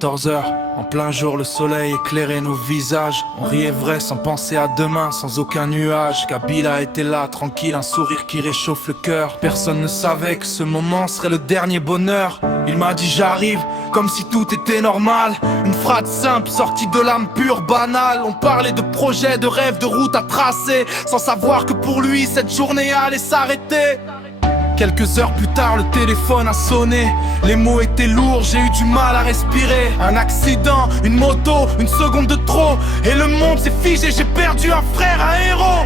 14 heures, en plein jour le soleil éclairait nos visages. On riait vrai sans penser à demain, sans aucun nuage. Kabila était là, tranquille, un sourire qui réchauffe le cœur. Personne ne savait que ce moment serait le dernier bonheur. Il m'a dit j'arrive, comme si tout était normal. Une phrase simple, sortie de l'âme pure, banale. On parlait de projets, de rêves, de routes à tracer, sans savoir que pour lui cette journée allait s'arrêter. Quelques heures plus tard, le téléphone a sonné. Les mots étaient lourds, j'ai eu du mal à respirer. Un accident, une moto, une seconde de trop, et le monde s'est figé, j'ai perdu un frère, un héros.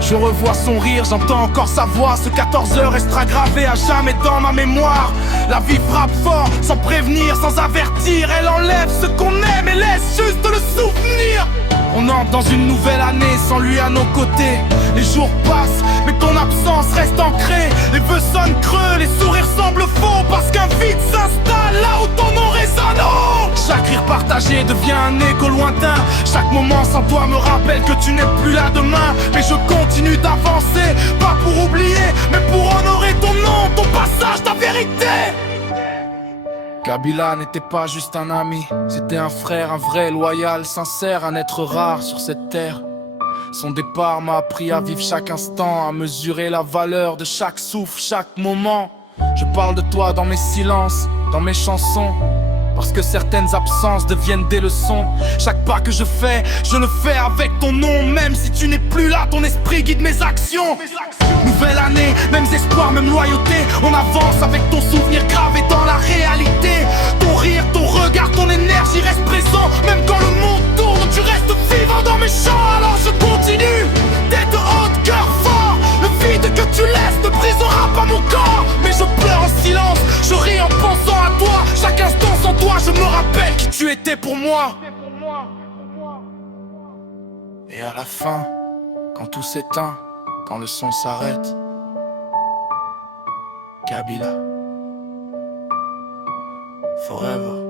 Je revois son rire, j'entends encore sa voix. Ce 14 heures restera gravé à jamais dans ma mémoire. La vie frappe fort, sans prévenir, sans avertir. Elle enlève ce qu'on aime et laisse juste le souvenir. On entre dans une nouvelle année sans lui à nos côtés. Les jours passent, mais ton absence reste ancrée. Les vœux sonnent creux, les sourires semblent faux, parce qu'un vide s'installe là où ton nom résonne. Oh, chaque rire partagé devient un écho lointain. Chaque moment sans toi me rappelle que tu n'es plus là demain. Mais je continue d'avancer, pas pour oublier, mais pour honorer ton nom, ton passage, ta vérité. Kabila n'était pas juste un ami, c'était un frère, un vrai, loyal, sincère, un être rare sur cette terre. Son départ m'a appris à vivre chaque instant, à mesurer la valeur de chaque souffle, chaque moment. Je parle de toi dans mes silences, dans mes chansons, parce que certaines absences deviennent des leçons. Chaque pas que je le fais avec ton nom. Même si tu n'es plus là, ton esprit guide mes actions. Nouvelle année, mêmes espoirs, même loyauté. On avance avec ton souvenir gravé dans la réalité. Ton rire, ton regard, ton énergie reste présent. Même quand le monde tourne, tu restes vivant dans mes chants. Alors je continue d'être haut, cœur fort. Le vide que tu laisses ne brisera pas mon corps. Mais je pleure en silence, je ris en pensant à toi. Chaque instant sans toi, je me rappelle qui tu étais pour moi. Et à la fin, quand tout s'éteint, quand le son s'arrête, Kabila, forever.